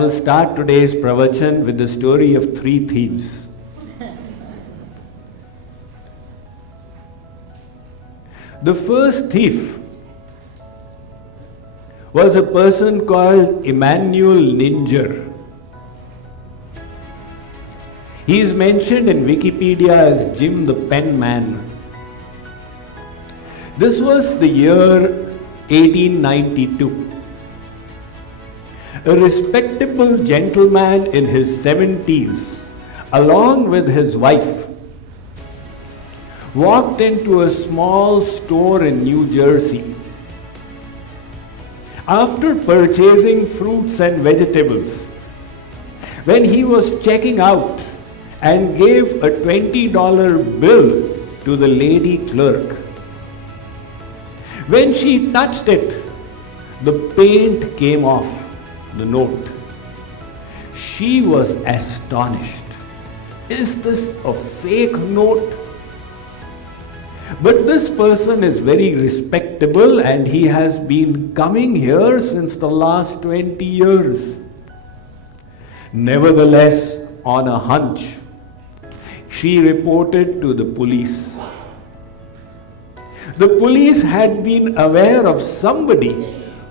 will start today's pravachan with the story of three thieves. The first thief was a person called Emmanuel Ninger. He is mentioned in Wikipedia as Jim the Pen Man. This was the year 1892. A respectable gentleman in his 70s, along with his wife, walked into a small store in New Jersey. After purchasing fruits and vegetables, when he was checking out and gave a $20 bill to the lady clerk, when she touched it, the paint came off the note. She was astonished. Is this a fake note? But this person is very respectable and he has been coming here since the last 20 years. Nevertheless, on a hunch, she reported to the police. The police had been aware of somebody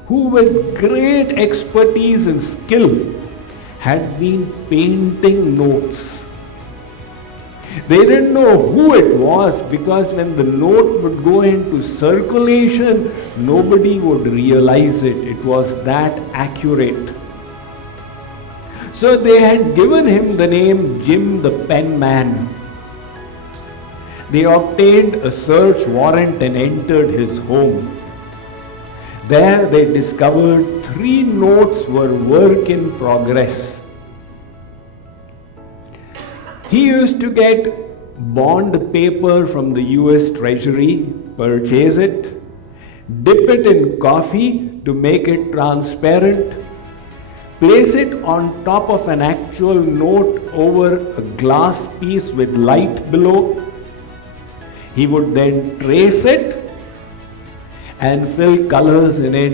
who, with great expertise and skill, had been painting notes. They didn't know who it was because when the note would go into circulation, nobody would realize it. It was that accurate. So they had given him the name Jim the Pen Man. They obtained a search warrant and entered his home. There they discovered 3 notes were work in progress. He used to get bond paper from the US Treasury, purchase it, dip it in coffee to make it transparent, place it on top of an actual note over a glass piece with light below. He would then trace it and fill colors in it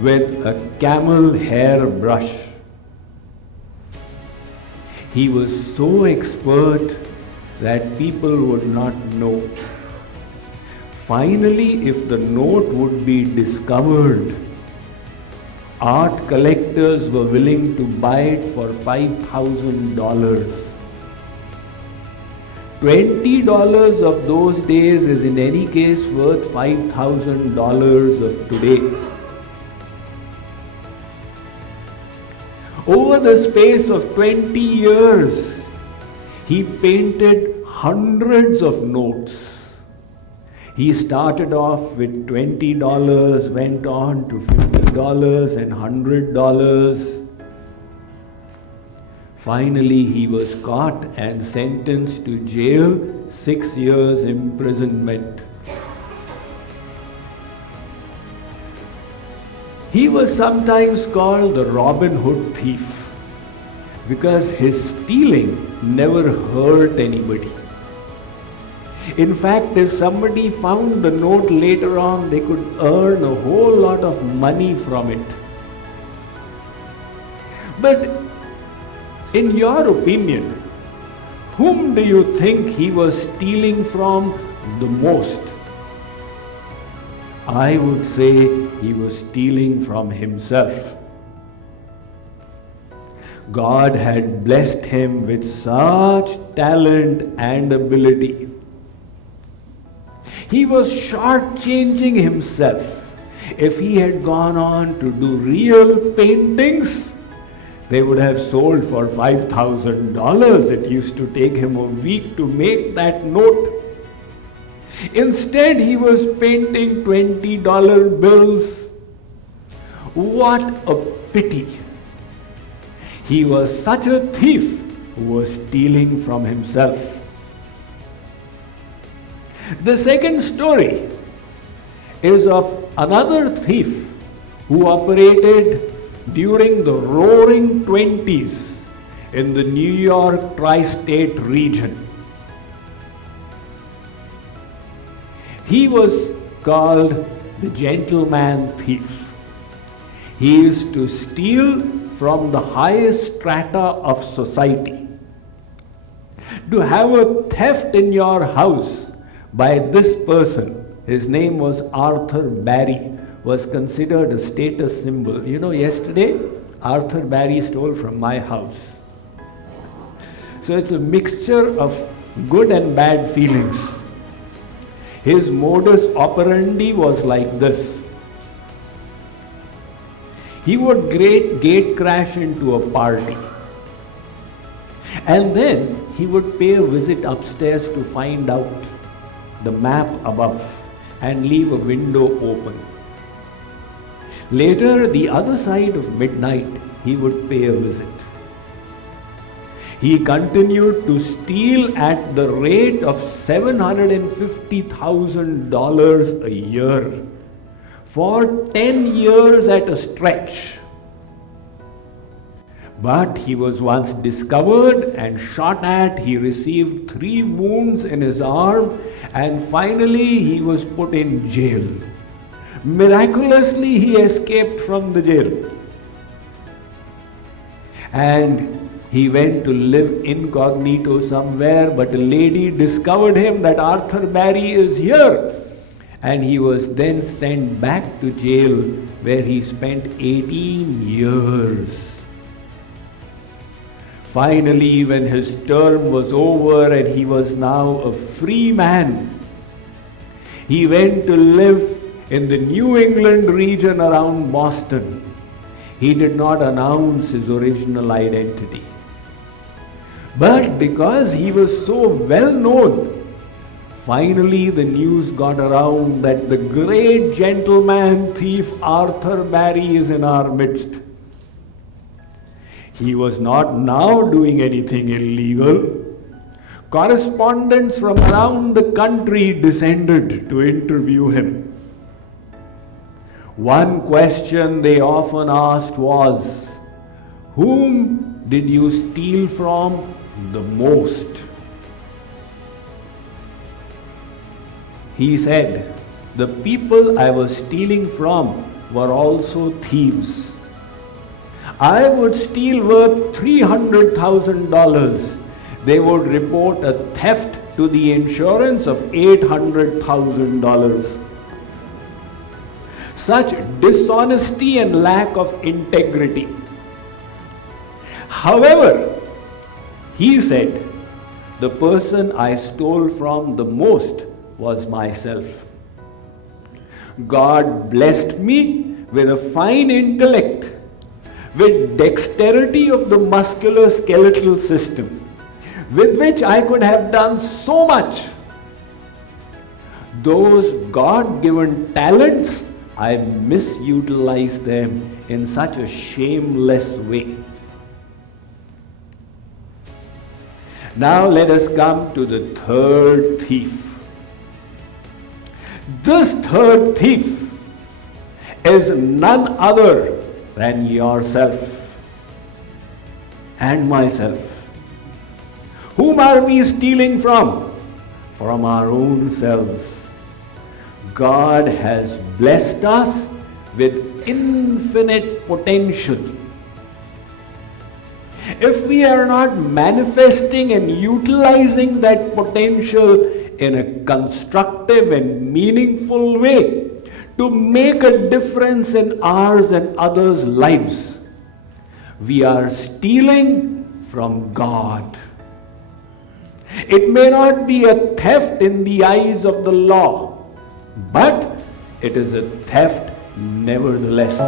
with a camel hair brush. He was so expert that people would not know. Finally, if the note would be discovered, art collectors were willing to buy it for $5,000. $20 of those days is in any case worth $5,000 of today. Over the space of 20 years, he painted hundreds of notes. He started off with $20, went on to $50 and $100. Finally, he was caught and sentenced to jail, 6 years imprisonment. He was sometimes called the Robin Hood thief because his stealing never hurt anybody. In fact, if somebody found the note later on, they could earn a whole lot of money from it. But in your opinion, whom do you think he was stealing from the most? I would say he was stealing from himself. God had blessed him with such talent and ability. He was shortchanging himself. If he had gone on to do real paintings, they would have sold for $5,000. It used to take him a week to make that note. Instead, he was painting $20 bills. What a pity. He was such a thief who was stealing from himself. The second story is of another thief who operated during the roaring 20s in the New York tri-state region. He was called the gentleman thief. He used to steal from the highest strata of society. To have a theft in your house by this person, his name was Arthur Barry, was considered a status symbol. You know, yesterday Arthur Barry stole from my house. So it's a mixture of good and bad feelings. His modus operandi was like this. He would gate crash into a party, and then he would pay a visit upstairs to find out the map above and leave a window open. Later, the other side of midnight, he would pay a visit. He continued to steal at the rate of $750,000 a year for 10 years at a stretch. But he was once discovered and shot at. He received 3 wounds in his arm, and finally he was put in jail. Miraculously, he escaped from the jail. And he went to live incognito somewhere, but a lady discovered him that Arthur Barry is here. And he was then sent back to jail, where he spent 18 years. Finally, when his term was over and he was now a free man, he went to live in the New England region around Boston. He did not announce his original identity. But because he was so well known, finally the news got around that the great gentleman thief Arthur Barry is in our midst. He was not now doing anything illegal. Correspondents from around the country descended to interview him. One question they often asked was, "Whom did you steal from the most?" He said, "The people I was stealing from were also thieves. I would steal worth $300,000. They would report a theft to the insurance of $800,000. Such dishonesty and lack of integrity. However," he said, "the person I stole from the most was myself. God blessed me with a fine intellect, with dexterity of the musculoskeletal system, with which I could have done so much. Those God-given talents, I misutilized them in such a shameless way." Now let us come to the third thief. This third thief is none other than yourself and myself. Whom are we stealing from? From our own selves. God has blessed us with infinite potential. If we are not manifesting and utilizing that potential in a constructive and meaningful way to make a difference in ours and others' lives, we are stealing from God. It may not be a theft in the eyes of the law, but it is a theft nevertheless.